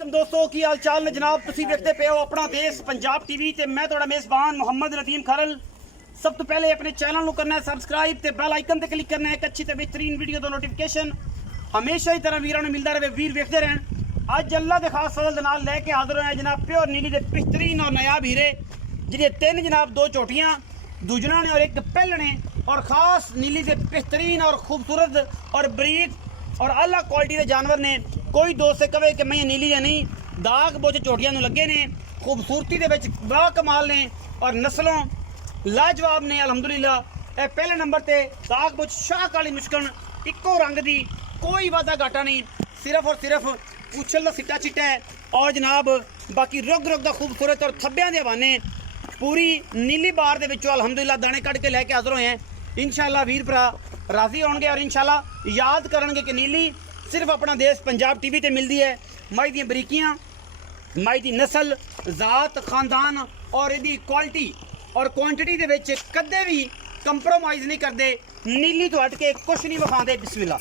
दोस्तों की हाल चाल ने जनाब तुसी देखते पे हो अपना देश पंजाब टीवी ते मैं थोड़ा मेजबान मोहम्मद नदीम खरल। सब तो पहले अपने चैनल को करना है सबसक्राइब ते बेल आइकन ते क्लिक करना है एक अच्छी ते बेहतरीन वीडियो तो नोटिफिकेशन हमेशा ही तरह वीरों ने मिलता रहे वीर देखते रहन। अज अल्लाह के खास फजल दे नाल लेके हाजिर होए जनाब प्योर नीली दे बेहतरीन और नायाब हीरे जिहदे तीन जनाब दो चोटियां दूजना ने और एक पहलने और खास नीली दे बेहतरीन और खूबसूरत और बरीक और अला क्वालिटी के जानवर ने। कोई दोस्त कहे कि मैं नीली या नहीं दाग बुझ चोटियां लगे ने खूबसूरती दे विच बड़ा कमाल ने और नस्लों लाजवाब ने अलहमदुलिल्लाह। पहले नंबर ते दाग बुझ शाह काली मुश्कन इको रंग दी कोई वादा घाटा नहीं सिर्फ और सिर्फ पूछल का सिट्टा चिट्टा है और जनाब बाकी रुग रुग का खूबसूरत और थब्बियां दे हवाने पूरी नीली बार दे विचों अलहमदुलिल्लाह दाने कट के लैके हाजिर होए हैं। इंशाअल्लाह वीर भरा राजी होंगे और इंशाअल्लाह याद करेंगे कि नीली सिर्फ अपना देश पंजाब टीवी ते मिलती है। माई दी बरीकियां माई दी नस्ल जात खानदान और इहदी क्वालिटी और क्वांटिटी दे विच कदे भी कंप्रोमाइज़ नहीं करते। नीली तो हट के कुछ नहीं विखाते। बिस्मिल्लाह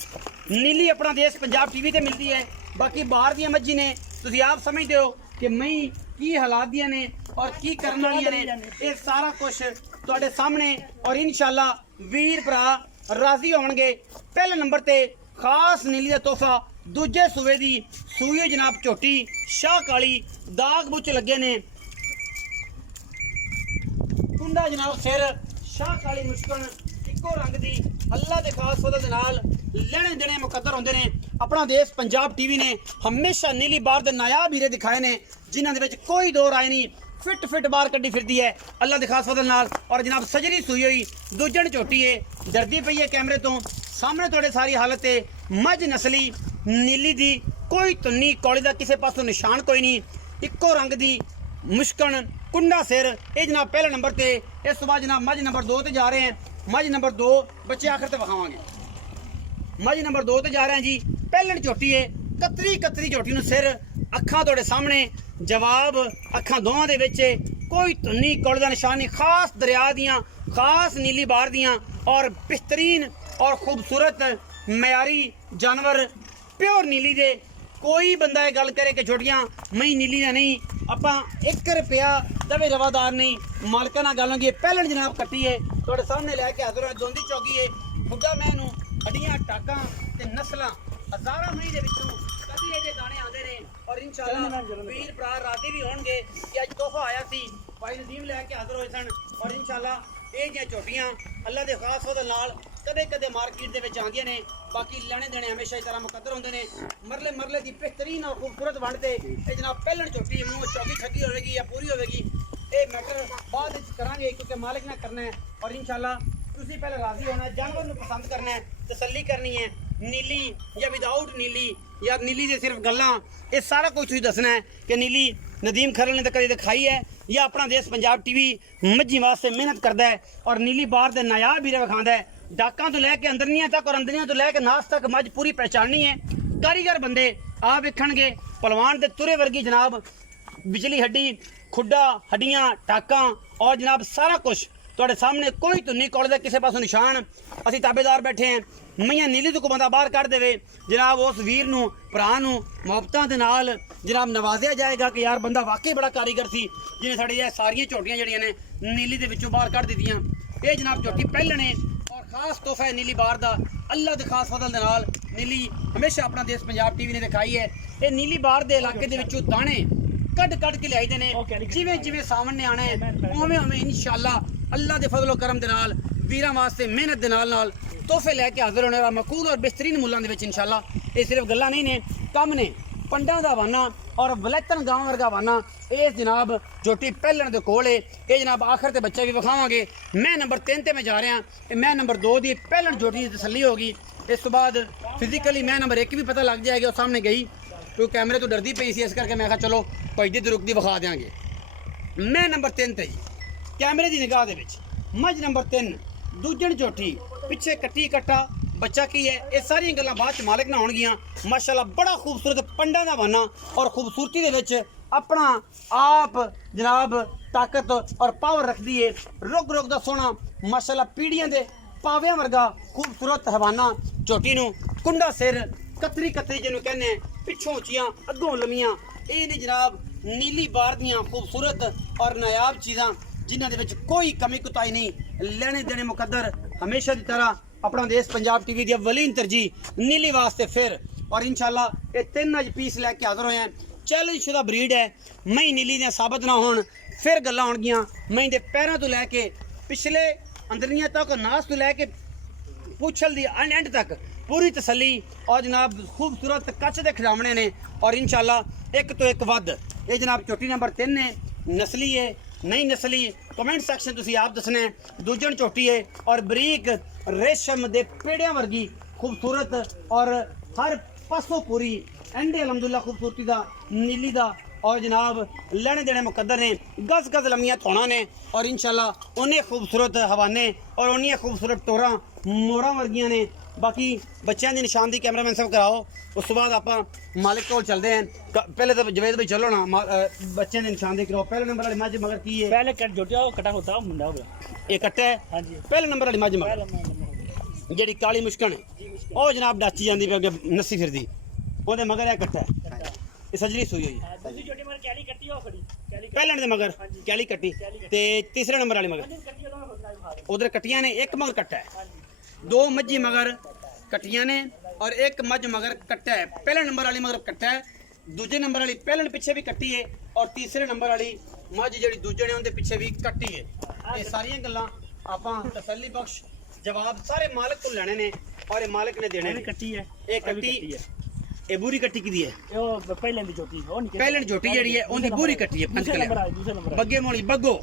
नीली अपना देश पंजाब टीवी ते मिलती है। बाकी बाहर दी मज्जी ने तुसीं आप समझते हो कि मई की हालात दियां ने और की करन वालियां ने ये सारा कुछ तुहाडे सामने और इंशाअल्लाह वीर भरा राजी होणगे। पहले नंबर ते खास नीली का तोहफा दूजे सूबे की सूई जनाब झोटी शाह काली दाग बुच लगे ने कुंडा जनाब सिर शाह काली मुश्कन इको रंग की अल्लाह के खास फजल दे नाल लेने देने मुकद्दर होंदे ने। अपना देश पंजाब टीवी ने हमेशा नीली बार दे नायाब हीरे दिखाए ने जिन्हां दे विच कोई दो राय नहीं। फिट फिट बार कड्डी फिरदी है अल्लाह के खास फजल नाल और जनाब सजरी सूई हुई दूजन झोटी है डरदी पई है कैमरे तो सामने थोड़े सारी हालत है। मझ नस्ली नीली दी कोई तुन्नी कौली का किसी पासों निशान कोई नहीं इको रंग की मुश्कन कुंडा सिर ये जनाब पहले नंबर ते। इस बाद जनाब मझ नंबर 2 ते जा रहे हैं। मझ नंबर 2 बच्चे आखिर ते विखावांगे। मझ नंबर 2 ते जा रहे हैं जी पहलन झोटी है कतरी कतरी झोटी नूं सिर अखां तुहाडे सामने जवाब अखां दोवां दे विच कोई तुन्नी कौली का निशान नहीं। खास दरिया दियां खास नीली बार दियां और बेहतरीन और खूबसूरत मयारी जानवर प्योर नीली दे। कोई बंदा ये गल करे कि छोटियां मई नीली ना नहीं आपां 1 रुपया दवे रवादार नहीं मालका ना गल होगी। पहलन जनाब कट्टी है तुहाडे सामने लैके हाजिर होए दोंदी चौकी है खुदा मैनू हड्डियां टाकां ते नस्लां हज़ारां मई दे विचों कदी ये गाने आते ने और इंशाअल्लाह वीर भरा राजी भी होणगे कि अज तोहफा आया सी भाई नदीम लैके हाजिर होए सन और इंशाअल्लाह ये जिहियां झोटियां अल्लाह के खास फजल नाल कदे कदे मार्केट दे विच आंदियां ने। बाकी लेने देने हमेशा इस तरह मुकद्दर होंदे ने। मरले मरले की बेहतरीन और खूबसूरत वंडते ये जनाब पहलन झोटी मूँह चौकी छकी होगी या पूरी होगी ये मैटर बाद करांगे क्योंकि मालिक ने करना है और इंशाअल्लाह तुसीं पहले राजी होना है जानवर नूं पसंद करना है तसल्ली करनी है नीली या विदाउट नीली या नीली दे सिर्फ गल्लां ये सारा कुछ तुसीं दसना है कि नीली नदीम खरल ने तो कभी दिखाई है या अपना देश पंजाब टीवी मज्जी वास्ते मेहनत करता है और नीली बार दे नायाब हीरे विखांदा है। डाकां तो लैके अंदरनियां तक और अंदरियां तो लैके नास तक मज पूरी पहचाननी है। कारीगर बंदे आ वेखणगे पलवान दे तुरे वर्गी जनाब बिजली हड्डी खुड्डा हड्डियां टाकां और जनाब सारा कुछ तुहाडे सामने कोई तुन्नी कौल दा किसी पासों निशान असीं ताबेदार बैठे हैं। मैयां नीली तो को बंदा बाहर कढ़ देवे जनाब उस वीर नूं भरा नूं मुहब्बतां दे नाल जनाब नवाजिया जाएगा कि यार बंदा वाकई बड़ा कारीगर सी जिन्हें साड़ी ये सारियां झोटियां जड़ियां ने नीली दे विचों बाहर कढ़ दित्तियां। ये जनाब झोटी पहलने और खास तोहफा है नीली बार दा अल्लाह दे खास फजल दे नाल नीली हमेशा अपना देश पंजाब टीवी ने दिखाई है। ये नीली बार दे इलाके दे विचों दाने कट कट के लियाई देने जिवें जिवें सावन ने आना है उवें उवें इंशाअल्लाह अल्लाह दे फजलो करम दे नाल वीरां वास्ते मेहनत दे नाल तोहफे लैके हाजिर होने वाला मकूल और बेहतरीन मुल्लां दे विच इंशाअल्लाह। ये सिर्फ गल्लां नहीं ने कम ने पंडां दा वाना और वलैतन गांव वर्गा वाना ये जनाब झोटी पहलन दे कोल है। ये जनाब आखिर ते बच्चे भी विखावांगे। मैं नंबर 3 ते मैं जा रहा मैं नंबर 2 दी पहलन झोटी दी तसल्ली होगी। इस तो बाद फिजिकली मैं नंबर 1 भी पता लग जाएगा और सामने गई तो कैमरे तो डरदी पई सी इस करके मैं कहा चलो भजदी ते रुकदी विखा देंगे। मैं नंबर 3 ते कैमरे की निगाह दे विच मझ नंबर 3 दूजन झोटी पिछे कट्टी कट्टा बच्चा की है ये सारिया गल्लां बाद च मालिक ना होणगियां। माशाअल्लाह बड़ा खूबसूरत पंडा दा वाना और खूबसूरती दे विच अपना आप जनाब ताकत और पावर रखदी है। रुग रुग दा सोना माशाअल्लाह पीढ़ियां दे पावियां वर्गा खूबसूरत हवाना झोटी नूं कुंडा सिर कतरी कतरी जिन्हों कहने पिछों उचियां अगों लमियां ਇਹ ਨੇ ਜਨਾਬ ਨੀਲੀ ਬਾਰ ਦੀਆਂ ਖੂਬਸੂਰਤ ਔਰ ਨਾਯਾਬ ਚੀਜ਼ਾਂ ਜਿਨ੍ਹਾਂ ਦੇ ਵਿੱਚ ਕੋਈ ਕਮੀ ਕੁਤਾਈ ਨਹੀਂ। ਲੈਣੇ ਦੇਣੇ ਮੁਕੱਦਰ ਹਮੇਸ਼ਾ ਦੀ ਤਰ੍ਹਾਂ अपना देश पंजाब टीवी की अव्वलीन तरजीह नीली वास्ते फिर और इंशाल्लाह ये 3 अज पीस लैके हाजिर होए हैं। चैलेंज शुदा ब्रीड है, मई नीली ने साबित ना होन फिर गल्लां होणगियां। मई दे पैरां तो लैके पिछले अंदरियां तक नास तो लैके पुछल दी एंड तक पूरी तसली और जनाब खूबसूरत कच्च दे खजामणे ने और इंशाल्लाह एक तो एक वध। ये जनाब चोटी नंबर 3 ने, नस्ली है नहीं नस्ली कमेंट सैक्शन तुसी आप दसना है। दूजन चोटी है और बरीक रेशम दे पेड़ियां वर्गी खूबसूरत और हर पासों पूरी एंडे अलहमदुल्ला खूबसूरती दा नीली दा और जनाब लेने देने मुकद्दर ने। गज गज लम्मियां थोड़ा ने और इंशाल्लाह उन्हें खूबसूरत हवाने और उन्हें खूबसूरत टोरा मोड़ा वर्गियां ने। बाकी बच्चों की निशानदी कैमरामैन सब कराओ, उस बाद आप मालिक को चलते हैं। पहले तो जवेद भाई चलो ना बच्चों की निशानदी कराओ। पहले नंबर वाली मझ मगर की है? पहले कट जोटिया कटा होता मुंडा हो गया, ये कट्टा है। हाँ जी। पहले नंबर वाली मझ मगर जेडी काली मुश्कन है और जनाब डाची जाती अगे नस्सी फिरदी ओदे मगर है कट्टा है। ये सजरी सुई हुई है। पहले दे मगर कैली कट्टी ते तीसरे नंबर वाली मगर उधर कट्टियां ने, एक मगर कट्टा है। 2 मझी मगर कट्टियां ने और एक मझ मगर कट्टा है। पहले नंबर वाली मगर कट्टा है, दूजे नंबर वाली पहले पीछे भी कट्टी है और तीसरे नंबर वाली मझ जी दूजे ने उनके पीछे भी कट्टी है। ये सारिया गल्लां आपां तसल्ली बख्श जवाब सारे मालिक को लेने ने और ये मालिक ने देने। कट्टी है ये कट्टी है, ये बूरी कट्टी की है। वो पहले दी जोटी ओ नहीं पहले जोटी जेडी है ओंदी बूरी कट्टी है। दूसरे नंबर बग्गे मोणी बग्गो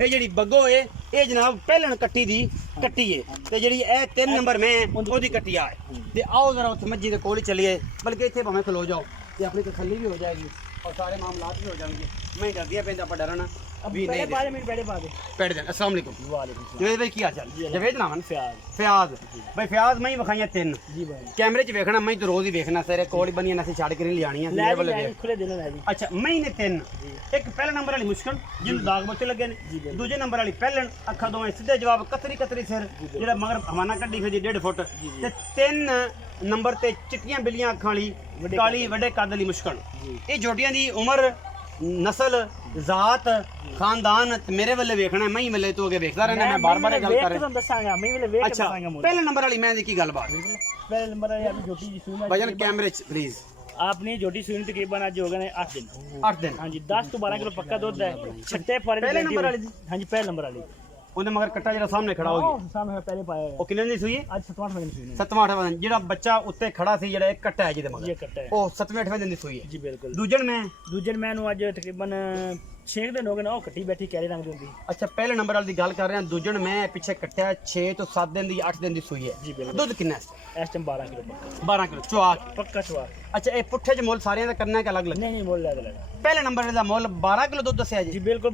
ये जेडी बग्गो है ये जनाब पहले कट्टी दी कट्टी है ते जेडी ए 3 नंबर में ओदी कट्टी आ ते आओ जरा उस मस्जिद दे कोल ही चलिए, बल्कि इत्थे भावें खलो जाओ ते अपनी तसल्ली भी हो जाएगी और सारे मामलात भी हो जाएंगे। मैं डर गया पैंदा पर डरना अभी नहीं। पैड दें। अस्सलाम वालेकुम। जवेद भाई की हाल चाल? जवेद नाम है फयाज भाई। फयाज मैं विखाइयां 3 कैमरे च वेखना, मैं तो रोज ही वेखना तेरे कोल ही बनियां नसी छड़ के नहीं लियानियां। अच्छा मैं ने 3 एक पहले नंबर वाली मुश्किल जिन दाग बोचे लगे ने, दूजे नंबर वाली पहलन अखा दोवें सीधे जवाब कतरी कतरी सिर जेड़ा मगर हवाना कड्डी फिर 1.5 फुट ते 3 नंबर ते चिट्टियां बिल्लियां अखां वाली काली वड्डे कद वाली मुश्किल। ये जोटियां दी उम्र नस्ल जात खानदान मेरे वाले वेखना मैं वाले तो अगे वेखदा रहना। मैं बार-बार गल कर रहा दसांगा मैं वाले वेख दसांगा। पहले नंबर वाली मैं दी की गलबात? पहले नंबर वाली अभी जोटी जी सुई भाईजान कैमरे च प्लीज। आपने जोटी सुई तकरीबन आज हो गए 8 दिन। 8 दिन हाँ जी। 10 तो 12 किलो पक्का दूध है। छट्टे पर पहले नंबर वाली हाँ जी पहले नंबर वाली ਉਹਦੇ ਮਗਰ ਕੱਟਾ ਜਿਹੜਾ ਸਾਹਮਣੇ ਖੜਾ ਹੋ ਗਿਆ ਸਾਹਮਣੇ ਪਹਿਲੇ ਪਾਇਆ ਉਹ ਕਿੰਨੇ ਦੀ ਸੂਈ ਹੈ? ਅੱਜ 7-8 ਵਜੇ ਦੀ ਸੂਈ ਹੈ। 7-8 ਵਜੇ ਜਿਹੜਾ ਬੱਚਾ ਉੱਤੇ ਖੜਾ ਸੀ ਜਿਹੜਾ ਇੱਕ ਕੱਟਾ ਹੈ ਜਿਹਦੇ ਮਗਰ ਇਹ ਕੱਟਾ ਹੈ ਉਹ 7-8 ਵਜੇ ਦੀ ਸੂਈ ਹੈ ਜੀ ਬਿਲਕੁਲ। ਦੂਜਣ ਮੈਂ ਨੂੰ ਅੱਜ ਤਕਰੀਬਨ 6 दिन हो गए ना वो कट्टी बैठी कैरी रंग दी। अच्छा पहले नंबर वाली गल कर रहे हैं। दूजन मैं पीछे कट्टिया 6 तो 7 दिन दी 8 दिन दी सूई है जी बिल्कुल। दूध कितना है इस टाइम? 12 किलो पक्का। 12 किलो चुआक पक्का चुआक। अच्छा ये पुट्ठे च मोल सारे दा करना है कि अलग अलग? नहीं मोल अलग अलग। पहले नंबर दा मोल 12 किलो दूध दसया जी बिल्कुल।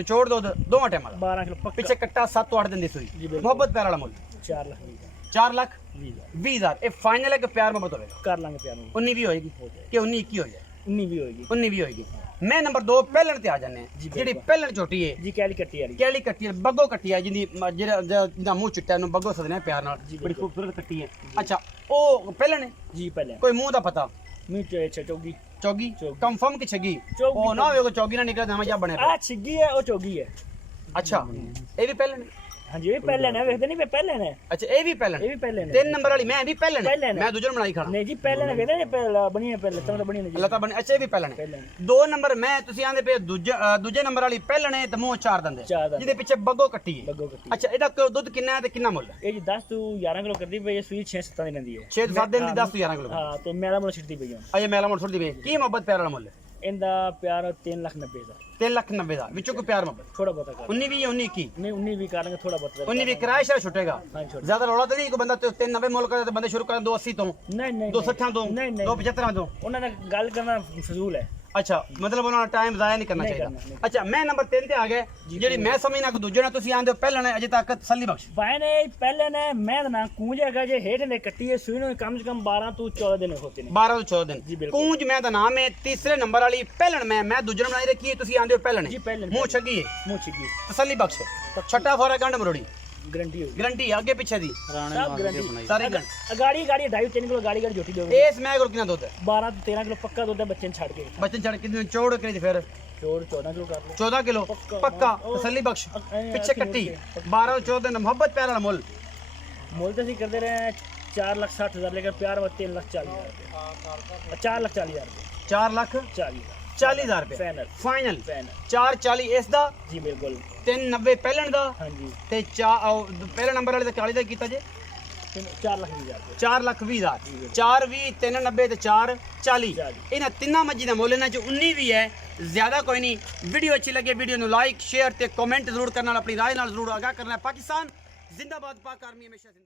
निचोड़ दूध दोवां टाइम 12 किलो पक्का। पीछे कट्टा 7 तो 8 दिन दी सूई मोहब्बत प्यार वाला मोल 4 लाख 20 हजार। ये फाइनल है कि प्यार मोहब्बत होगा? कर लांगे प्यार 19 भी होएगी कि 19 21 हो जाए? 19 भी होएगी 19 भी होएगी। मैं नंबर 2 पहलन ते आ जाने जेडी पहलन छोटी है जी कैली कट्टी है बग्गो कट्टी है जिंदी जेड़ा मुंह चिट्टा नु बग्गो सदने प्यार नाल बड़ी खूबसूरत कट्टी है। अच्छा ओ पहलन है जी पहले कोई मुंह दा पता? मुंह चौगी चौगी कंफर्म की छगी ओ ना होवे चौगी ना निकले हम जा बने आ छगी है ओ चौगी है। अच्छा ये भी पहलन है हाँ जी ये पहले ने वेखदे नहीं पहले ने। अच्छा ये भी पहले 3 नंबर वाली मैं भी पहले मैं दूसरे बनाई खड़ा नहीं जी पहले ने वेखदे पहले बनी है पहले तंग बनी है लता बनी। अच्छा ये भी पहले ने 2 नंबर मैं तुसी आंदे पे दूजे नंबर वाली पहले ने ते मुंह 4 दंदे जिदे पीछे बग्गो कट्टी है। अच्छा एदा दूध कितना है ते कितना मुੱਲ है? ये जी 10 तो 11 किलो करदी पई है सूई 6-7 दिन दी है 6-7 दिन दी 10 तो 11 किलो हां ते मेला मोल छिड़दी पई है। अच्छा मेला मोल छिड़दी पई की मोहब्बत प्यार वाला मुੱਲ इंदा प्यार 3,90,000 3,90,000 विचों को प्यार मोहब्बत थोड़ा बहुत कर 19 भी 19 की नहीं 19 भी करेंगे थोड़ा बहुत 19 भी किराया शरा छुटेगा ज्यादा रौला तो नहीं कोई बंदा 390 मोल करे तो बंदे शुरू करें 280 तो नहीं 260 तो 275 तो उन्होंने गल करना फजूल है। अच्छा मतलब उन्होंने टाइम जाया नहीं करना चाहिए। अच्छा मैं नंबर 3 ते आ गए जेडी मैं समझना कि दूजे ने तुसी आंदे पहले ने अजे तक तसल्ली बख्श भाई ने पहले ने मैं ना कूंज है जे हेठ ने कट्टी है सुई ने कम से कम 12 तो 14 दिन होते ने 12 तो 14 दिन कूंज मैं दा नाम है। तीसरे नंबर वाली पहलन मैं दूजे बनाई रखी है तुसी आंदे पहले ने मुंह छगी है मुंह छगी तसल्ली बख्श छठा फोरा गंड मरोड़ी गारंटी होगी गारंटी आगे पीछे दी सब गारंटी सारी गाड़ी 2.5-3 किलो गाड़ी झोटी दोगे इस मैं कोल कितना दुध है 12 ਤੋਂ 13 ਕਿਲੋ ਪੱਕਾ ਦੁੱਧ ਹੈ ਬੱਚੇ ਨੂੰ ਛੱਡ ਕੇ बच्चे छड़ कितने चौड़ करी फिर ਚੋੜ 14 ਕਿਲੋ ਕਰ ਲਓ 14 किलो पक्का तसल्ली बख्श पीछे कट्टी 12 14 मोहब्बत प्यार वाला मुल ਮੁੱਲ ਤਾਂ ਅਸੀਂ ਕਰਦੇ ਰਹੇ 4,60,000 लेकर प्यार में 3,40,000 4,40,000 4 लाख 40,000 रुपए फाइनल फाइनल फाइनल 440 इस दा जी बिल्कुल 390 ਪਹਿਲਣ ਦਾ हाँ जी ਤੇ ਪਹਿਲੇ ਨੰਬਰ ਵਾਲੇ ਦਾ 40 ਦਾ ਕੀਤਾ ਜੇ 4,20,000 4 ਲੱਖ 20 ਹਜ਼ਾਰ 4 20 390 ਤੇ 4 40 ਇਹਨਾਂ ਤਿੰਨਾਂ ਮੱਝੀ ਦਾ ਮੁੱਲ ਇਹਨਾਂ ਚ 19 ਵੀ ਹੈ ਜ਼ਿਆਦਾ ਕੋਈ ਨਹੀਂ ਵੀਡੀਓ ਅੱਛੀ ਲੱਗੇ ਵੀਡੀਓ ਨੂੰ ਲਾਈਕ ਸ਼ੇਅਰ ਤੇ ਕਮੈਂਟ ਜ਼ਰੂਰ ਕਰਨਾ ਆਪਣੀ ਰਾਏ ਨਾਲ ਜ਼ਰੂਰ ਆਗਾਹ ਕਰਨਾ ਪਾਕਿਸਤਾਨ ਜ਼ਿੰਦਾਬਾਦ ਪਾਕ ਆਰਮੀ ਹਮੇਸ਼ਾ ਜ਼ਿੰਦਾਬਾਦ